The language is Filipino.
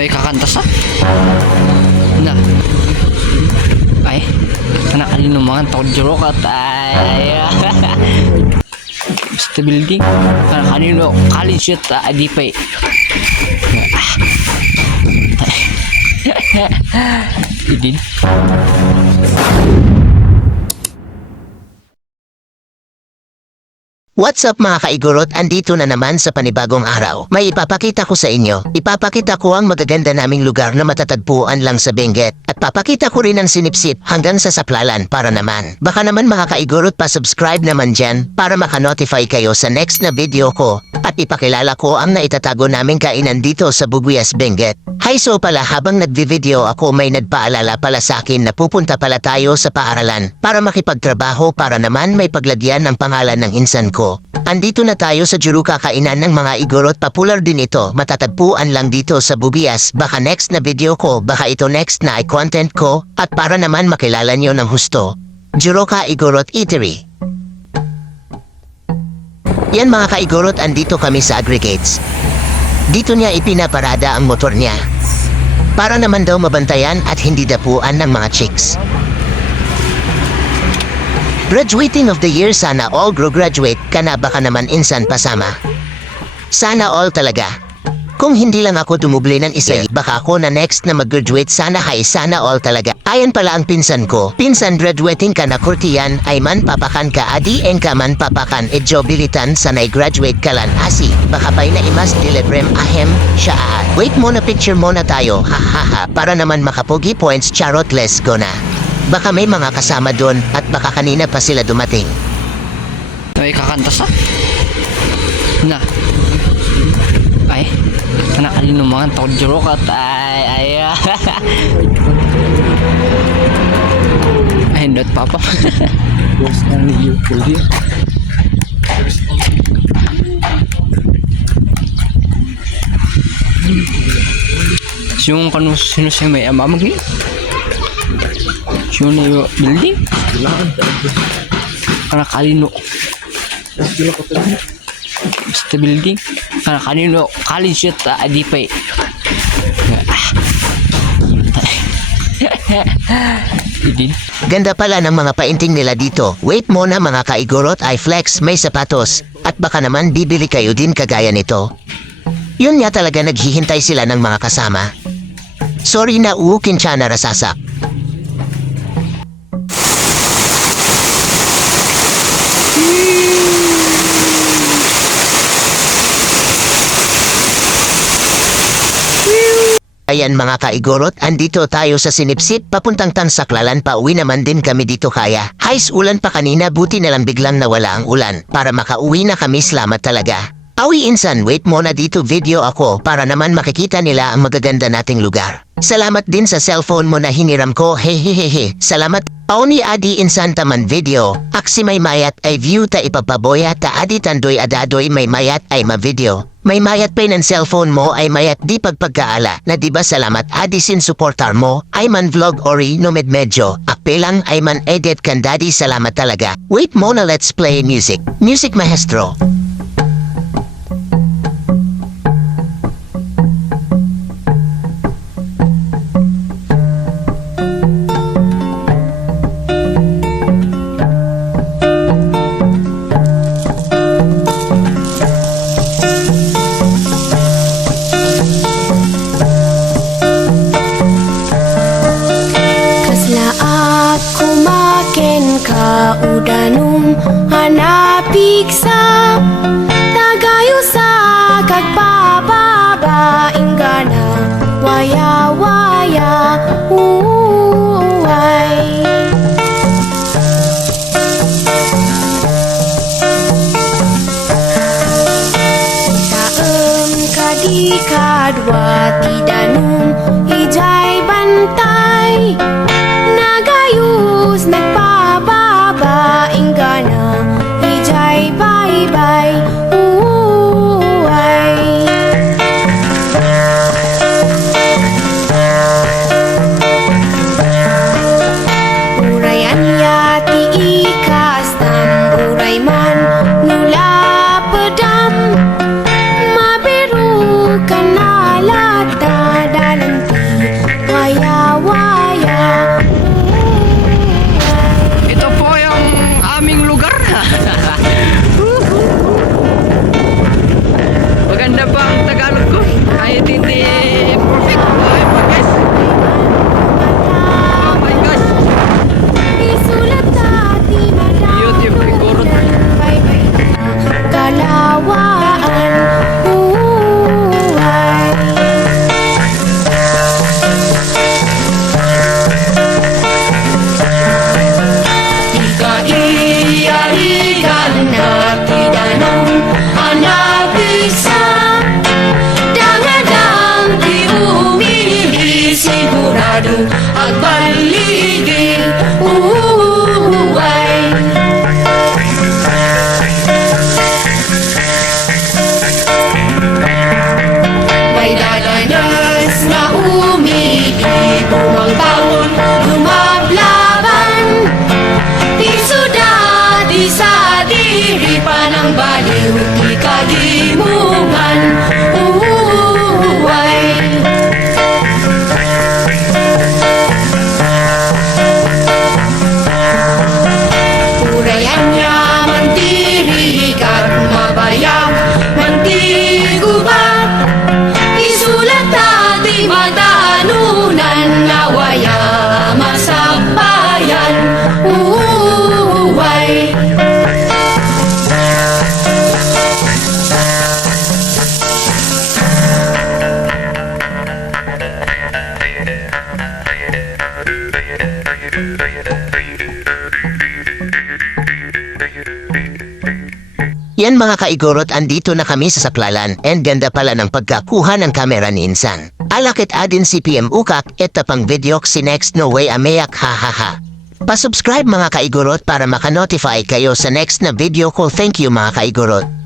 May kakanta sa? Na. Ay. Nakalino mga tao joke at ay. Basta building. Kanino college at di pa eh. Idin. What's up mga kaigurot? Andito na naman sa panibagong araw. May ipapakita ko sa inyo. Ipapakita ko ang magaganda naming lugar na matatagpuan lang sa Benguet. At papakita ko rin ang sinipsip hanggang sa Saplalan para naman. Baka naman mga kaigurot pa-subscribe naman dyan para maka-notify kayo sa next na video ko. At ipakilala ko ang naitatago naming kainan dito sa Buguyas, Benguet. Hi, so pala habang nagvi-video ako may nagpaalala pala sa akin na pupunta pala tayo sa paaralan para makipagtrabaho para naman may paglagyan ng pangalan ng insan ko. Andito na tayo sa Juruka kainan ng mga igorot, popular din ito, matatagpuan lang dito sa Bubias. Baka next na video ko, baka ito next na content ko, at para naman makilala nyo ng husto. Juruka Igorot Eatery. Yan mga kaigorot, andito kami sa aggregates. Dito niya ipinaparada ang motor niya. Para naman daw mabantayan at hindi dapuan ng mga chicks. Graduating of the year, sana all graduate ka na, baka naman insan pasama. Sana all talaga. Kung hindi lang ako dumuble ng isa, baka ako na next na mag-graduate, sana sana all talaga. Ayan pala ang pinsan ko. Pinsan, graduating ka na kurtiyan, ay man papakan ka, adi en ka man papakan, edyo bilitan, sanay graduate ka lan, asi. Baka pa'y na imas dilibrem ahem, siya. Wait muna, picture muna tayo, hahaha, para naman makapogi points, charot, let's go na. Baka may mga kasama doon at baka kanina pa sila dumating. May kakanta sa? Na. Ay. Nakalino mga tao joke at ay. Ay, not papa. Was only you for here. Yung sino siya may amamag niya? Sino na yung building? Nakalino. Basta building. Nakalino college at di pa eh. Idin. Ganda pala ng mga painting nila dito. Wait muna mga kaigorot, ay flex, may sapatos. At baka naman bibili kayo din kagaya nito. Yun nga talaga, naghihintay sila ng mga kasama. Sorry na uukin siya na rasasak. Ayan mga kaigorot, andito tayo sa Sinipsip, papuntang Tansaklalan, pauwi naman din kami dito kaya. Hais, ulan pa kanina, buti na lang biglang nawala ang ulan. Para makauwi na kami, salamat talaga. Awi insan, wait muna dito video ako para naman makikita nila ang magaganda nating lugar. Salamat din sa cellphone mo na hiniram ko, hehehehe. Salamat. Pauni adi insan taman video. Aksi may mayat ay view ta ipapaboya ta adi tandoy adadoy may mayat ay ma-video. May mayat pa ng cellphone mo ay mayat di pagpagkaala na diba salamat adi sin supportar mo ay man vlog ori no medyo. Apelang ay man edit kandadi, salamat talaga. Wait muna, let's play music. Music maestro. Udanum hanapiksa tagayo sa kagpababa ingana waya waya uway taem kadikadwa tidanum hijay bantay nagayus nagpababa ingana hijay bye bye sigurado agbaligi uhuhuay. May dadanas na umiibo ang taon lumablaban. Di suda, di sa diri pa ng baliw, di kalimungan uhuhuay. Urayan niya mantirikat, mabayang mantigubat. Isulat di matanunan, nawaya masabayan uhuhuay. Yan mga kaigurot, andito na kami sa saplalan and ganda pala ng pagkakuha ng kamera ni Insan. Alakit adin si PM Ukak, ito pang video si next no way ameyak hahaha. Pa-subscribe mga kaigurot para maka-notify kayo sa next na video ko. Thank you mga kaigurot.